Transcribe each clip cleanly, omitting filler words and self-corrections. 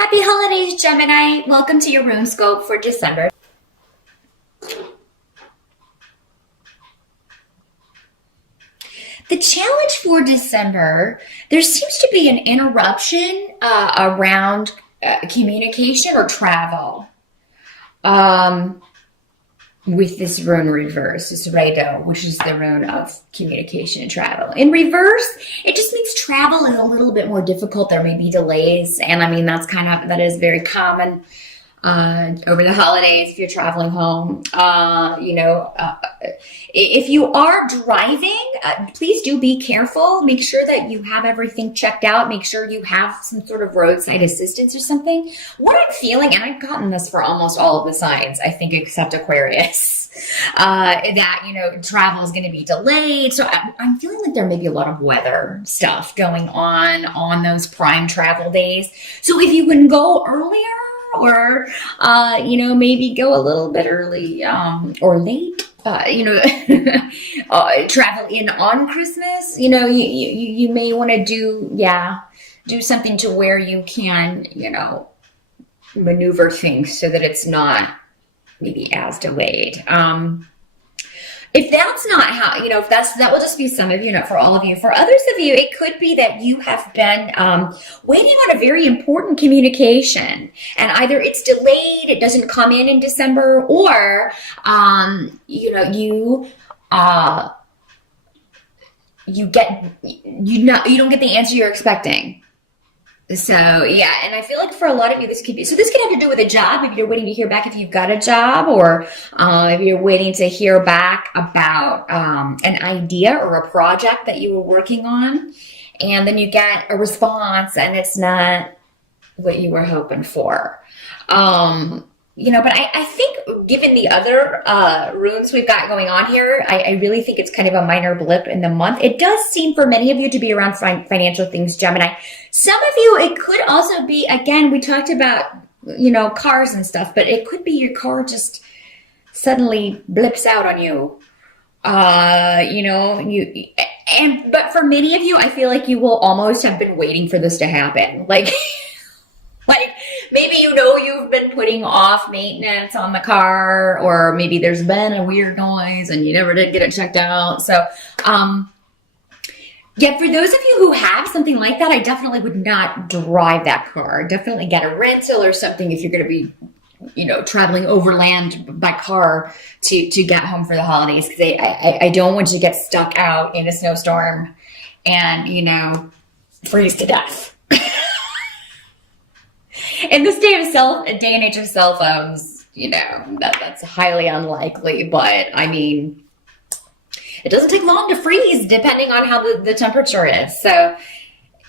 Happy holidays, Gemini. Welcome to your room scope for December. The challenge for December, there seems to be an interruption around communication or travel with this rune reverse, this Rado, which is the rune of communication and travel. In reverse, it just means travel is a little bit more difficult. There may be delays, and I mean that is very common over the holidays if you're traveling home. If you are driving, please do be careful. Make sure that you have everything checked out. Make sure you have some sort of roadside assistance or something. What I'm feeling, and I've gotten this for almost all of the signs, I think, except Aquarius, that, travel is going to be delayed. So I'm feeling like there may be a lot of weather stuff going on those prime travel days. So if you can go earlier, or maybe go a little bit early or late, travel in on Christmas, you may want to do something to where you can maneuver things so that it's not maybe as delayed. If that's not how, that will just be some of you, not for all of you. For others of you, it could be that you have been waiting on a very important communication, and either it's delayed, it doesn't come in December, or you don't get the answer you're expecting. So yeah, and I feel like for a lot of you, this could have to do with a job. If you're waiting to hear back if you've got a job, or if you're waiting to hear back about an idea or a project that you were working on, and then you get a response and it's not what you were hoping for. But I think given the other runes we've got going on here, I really think it's kind of a minor blip in the month. It does seem for many of you to be around financial things, Gemini. Some of you, it could also be, again, we talked about, cars and stuff, but it could be your car just suddenly blips out on you. But for many of you, I feel like you will almost have been waiting for this to happen. Like maybe you've been putting off maintenance on the car, or maybe there's been a weird noise and you never did get it checked out. So, for those of you who have something like that, I definitely would not drive that car. Definitely get a rental or something if you're going to be, traveling overland by car to get home for the holidays. Because I don't want you to get stuck out in a snowstorm and, freeze to death. In this day and age of cell phones, that's highly unlikely. But I mean, it doesn't take long to freeze depending on how the temperature is. So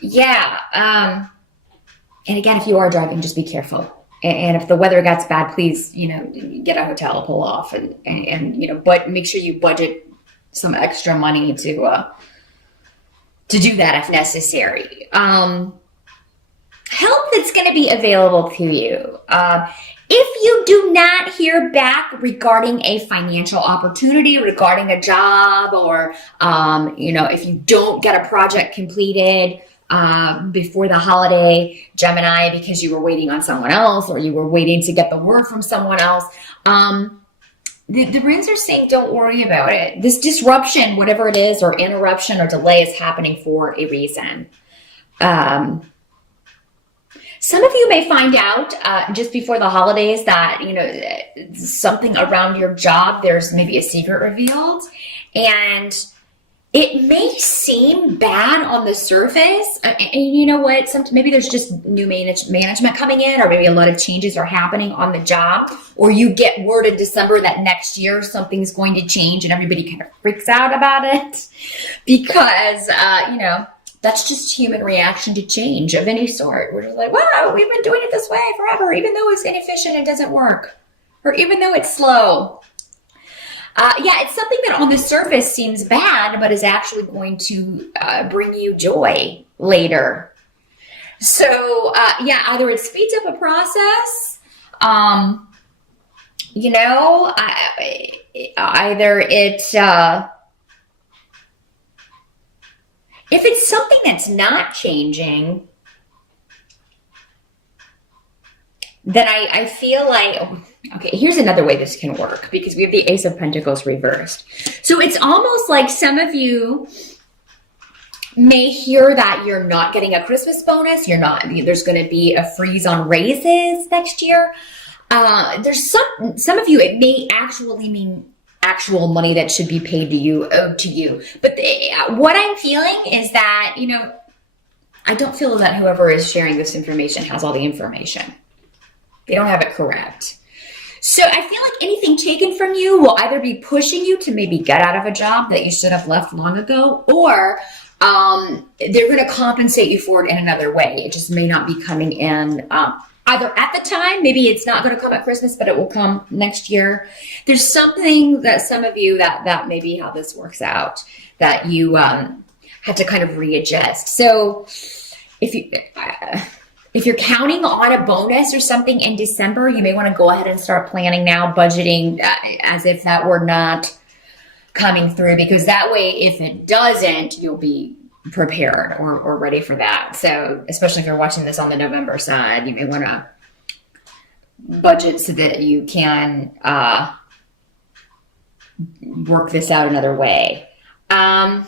yeah. And again, if you are driving, just be careful. And if the weather gets bad, please, get a hotel, pull off, and but make sure you budget some extra money to do that if necessary. Help that's going to be available to you. If you do not hear back regarding a financial opportunity, regarding a job, or, if you don't get a project completed before the holiday, Gemini, because you were waiting on someone else, or you were waiting to get the word from someone else, the runes are saying don't worry about it. This disruption, whatever it is, or interruption or delay, is happening for a reason. Some of you may find out just before the holidays that, something around your job, there's maybe a secret revealed, and it may seem bad on the surface. And you know what? Maybe there's just new management coming in, or maybe a lot of changes are happening on the job, or you get word in December that next year something's going to change and everybody kind of freaks out about it because, that's just human reaction to change of any sort. We're just like, wow, we've been doing it this way forever, even though it's inefficient and doesn't work, or even though it's slow. It's something that on the surface seems bad, but is actually going to bring you joy later. So, either it speeds up a process, either it... If it's something that's not changing, then I feel like, okay, here's another way this can work because we have the Ace of Pentacles reversed. So it's almost like some of you may hear that you're not getting a Christmas bonus. There's going to be a freeze on raises next year. There's some of you, it may actually mean actual money that should be paid to you, owed to you. But what I'm feeling is that, I don't feel that whoever is sharing this information has all the information. They don't have it correct. So I feel like anything taken from you will either be pushing you to maybe get out of a job that you should have left long ago, or they're going to compensate you for it in another way. It just may not be coming in either at the time. Maybe it's not going to come at Christmas, but it will come next year. There's something that some of you that may be how this works out, that you have to kind of readjust. So if you're counting on a bonus or something in December, you may want to go ahead and start planning now, budgeting as if that were not coming through, because that way, if it doesn't, you'll be prepared or ready for that. So especially if you're watching this on the November side, you may want to budget so that you can work this out another way. I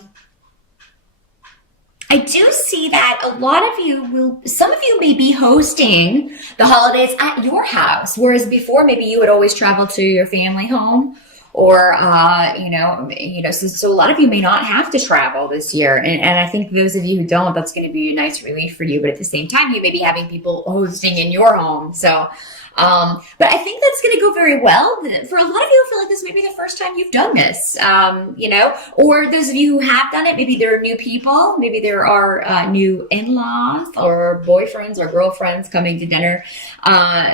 do see that a lot of you some of you may be hosting the holidays at your house, whereas before maybe you would always travel to your family home, or so a lot of you may not have to travel this year, and I think those of you who don't, that's going to be a nice relief for you. But at the same time, you may be having people hosting in your home, so. But I think that's going to go very well. For a lot of you, I feel like this may be the first time you've done this, or those of you who have done it, maybe there are new people, maybe there are new in-laws or boyfriends or girlfriends coming to dinner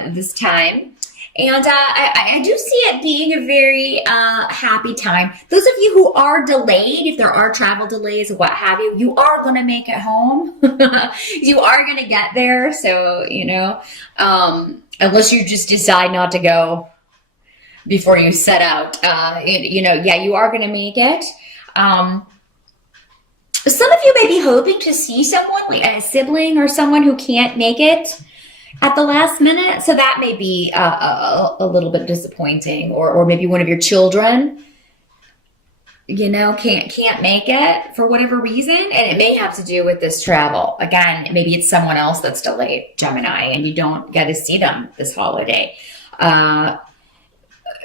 this time. And I do see it being a very happy time. Those of you who are delayed, if there are travel delays or what have you, you are going to make it home. You are going to get there. So, unless you just decide not to go before you set out, you are going to make it. Some of you may be hoping to see someone, like a sibling or someone who can't make it at the last minute. So that may be a little bit disappointing, or maybe one of your children, can't make it for whatever reason. And it may have to do with this travel. Again, maybe it's someone else that's delayed, Gemini, and you don't get to see them this holiday. But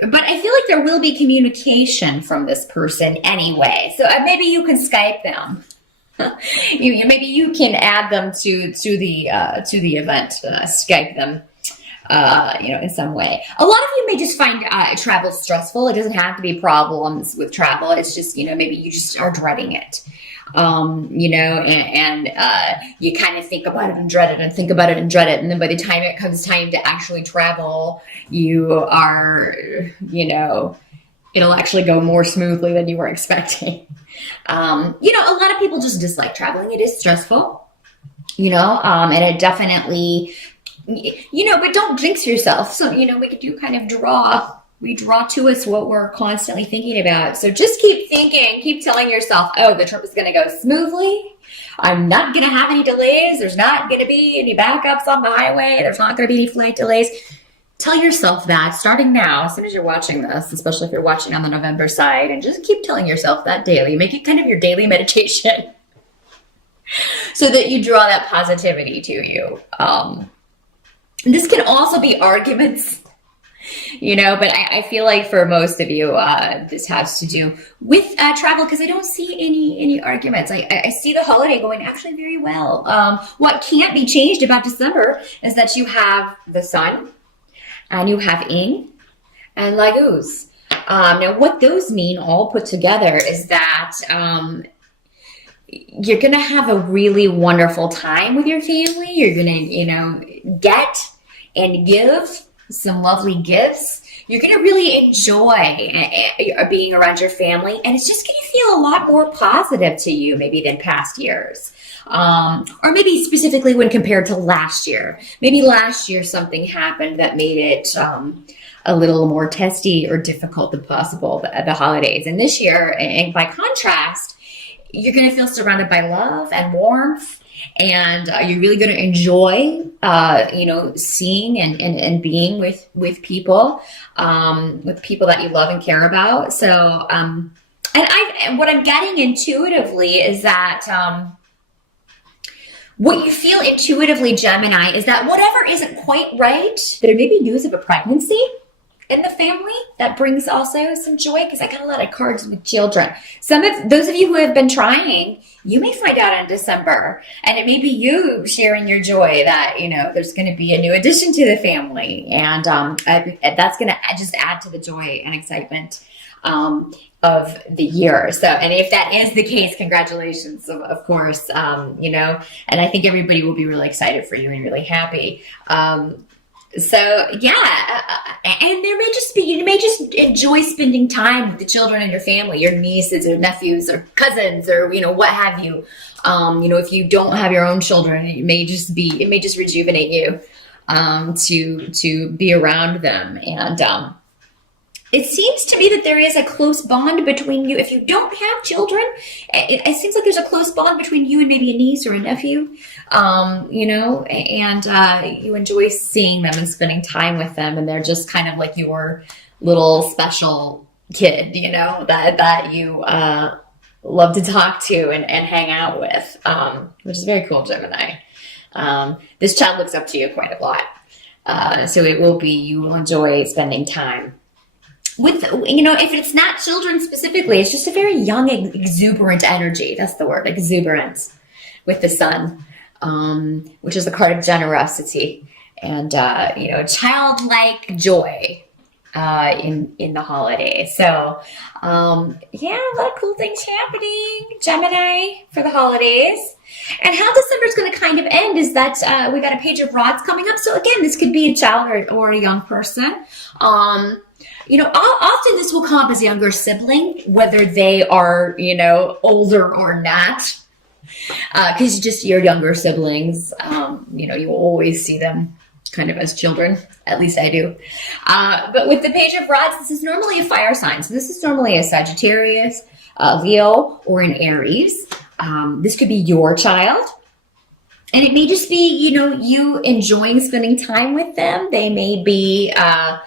I feel like there will be communication from this person anyway. So maybe you can Skype them. Maybe you can add them to the event, Skype them, in some way. A lot of you may just find travel stressful. It doesn't have to be problems with travel. It's just, maybe you just are dreading it, and you kind of think about it and dread it and think about it and dread it. And then by the time it comes time to actually travel, you are, it'll actually go more smoothly than you were expecting. A lot of people just dislike traveling. It is stressful, and it definitely, but don't jinx yourself. So, we could do kind of we draw to us what we're constantly thinking about. So just keep thinking, keep telling yourself, oh, the trip is going to go smoothly. I'm not going to have any delays. There's not going to be any backups on the highway. There's not going to be any flight delays. Tell yourself that starting now, as soon as you're watching this, especially if you're watching on the November side, and just keep telling yourself that daily. Make it kind of your daily meditation so that you draw that positivity to you. This can also be arguments, but I feel like for most of you, this has to do with travel, because I don't see any arguments. I see the holiday going actually very well. What can't be changed about December is that you have the sun, and you have Ing and Laguz. Now, what those mean all put together is that you're going to have a really wonderful time with your family. You're going to, get and give some lovely gifts. You're going to really enjoy being around your family, and it's just going to feel a lot more positive to you maybe than past years. Or maybe specifically when compared to last year. Maybe last year something happened that made it a little more testy or difficult than possible at the holidays. And this year, and by contrast, you're going to feel surrounded by love and warmth. and you're really going to enjoy, seeing and being with people that you love and care about. So, and what I'm getting intuitively is that, what you feel intuitively, Gemini, is that whatever isn't quite right, there may be news of a pregnancy in the family that brings also some joy, because I got a lot of cards with children. Some of those of you who have been trying, you may find out in December, and it may be you sharing your joy that, there's going to be a new addition to the family, and that's going to just add to the joy and excitement of the year. So, and if that is the case, congratulations, of course, and I think everybody will be really excited for you and really happy. So yeah, and there may just be, you may just enjoy spending time with the children in your family, your nieces or nephews or cousins or, what have you. If you don't have your own children, it may just rejuvenate you, to be around them. And, it seems to me that there is a close bond between you. If you don't have children, it seems like there's a close bond between you and maybe a niece or a nephew, and you enjoy seeing them and spending time with them. And they're just kind of like your little special kid, that you love to talk to and hang out with, which is very cool, Gemini. This child looks up to you quite a lot. So you will enjoy spending time with, if it's not children specifically, it's just a very young, exuberant energy. That's the word, exuberance, with the sun, which is the card of generosity and, childlike joy, in the holidays. So, a lot of cool things happening, Gemini, for the holidays. And how December is going to kind of end is that, we got a page of rods coming up. So again, this could be a child or a young person. Often this will come up as a younger sibling, whether they are, older or not, because just your younger siblings, you will always see them kind of as children. At least I do. But with the page of rods, this is normally a fire sign. So this is normally a Sagittarius, Leo, or an Aries. This could be your child. And it may just be, you enjoying spending time with them. They may be, I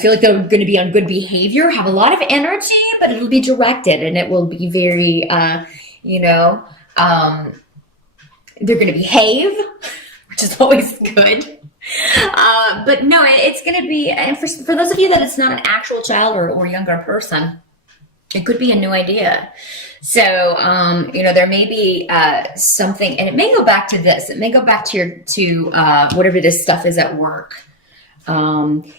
feel like they're going to be on good behavior, have a lot of energy, but it'll be directed and it will be very, they're going to behave, which is always good. But no, it's going to be, and for those of you that it's not an actual child or younger person, it could be a new idea. So, there may be something, and it may go back to this. It may go back to whatever this stuff is at work. Maybe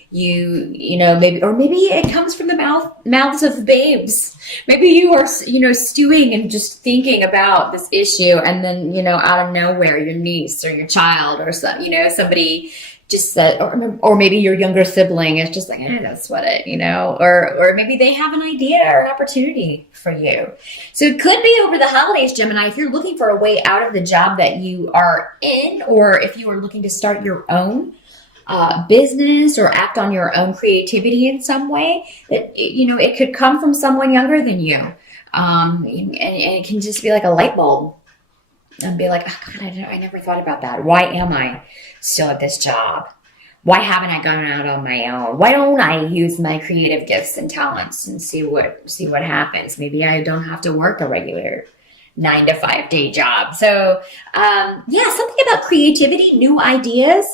it comes from the mouths of babes. Maybe you are, stewing and just thinking about this issue, and then, out of nowhere, your niece or your child or somebody just said, or maybe your younger sibling is just like, don't sweat it, or maybe they have an idea or an opportunity for you. So it could be over the holidays, Gemini, if you're looking for a way out of the job that you are in, or if you are looking to start your own business or act on your own creativity in some way, that, it could come from someone younger than you. And it can just be like a light bulb and be like, oh God, I never thought about that. Why am I still at this job? Why haven't I gone out on my own? Why don't I use my creative gifts and talents and see what happens? Maybe I don't have to work a regular 9-to-5 day job. So, something about creativity, new ideas.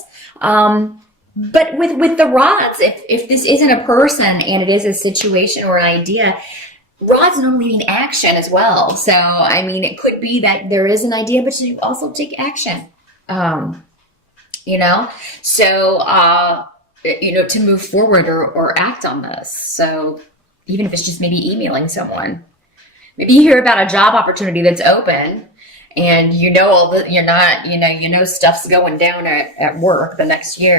But with the rods, if this isn't a person and it is a situation or an idea, rods normally mean action as well. So, it could be that there is an idea, but you also take action, to move forward or act on this. So even if it's just maybe emailing someone, maybe you hear about a job opportunity that's open and stuff's going down at work the next year.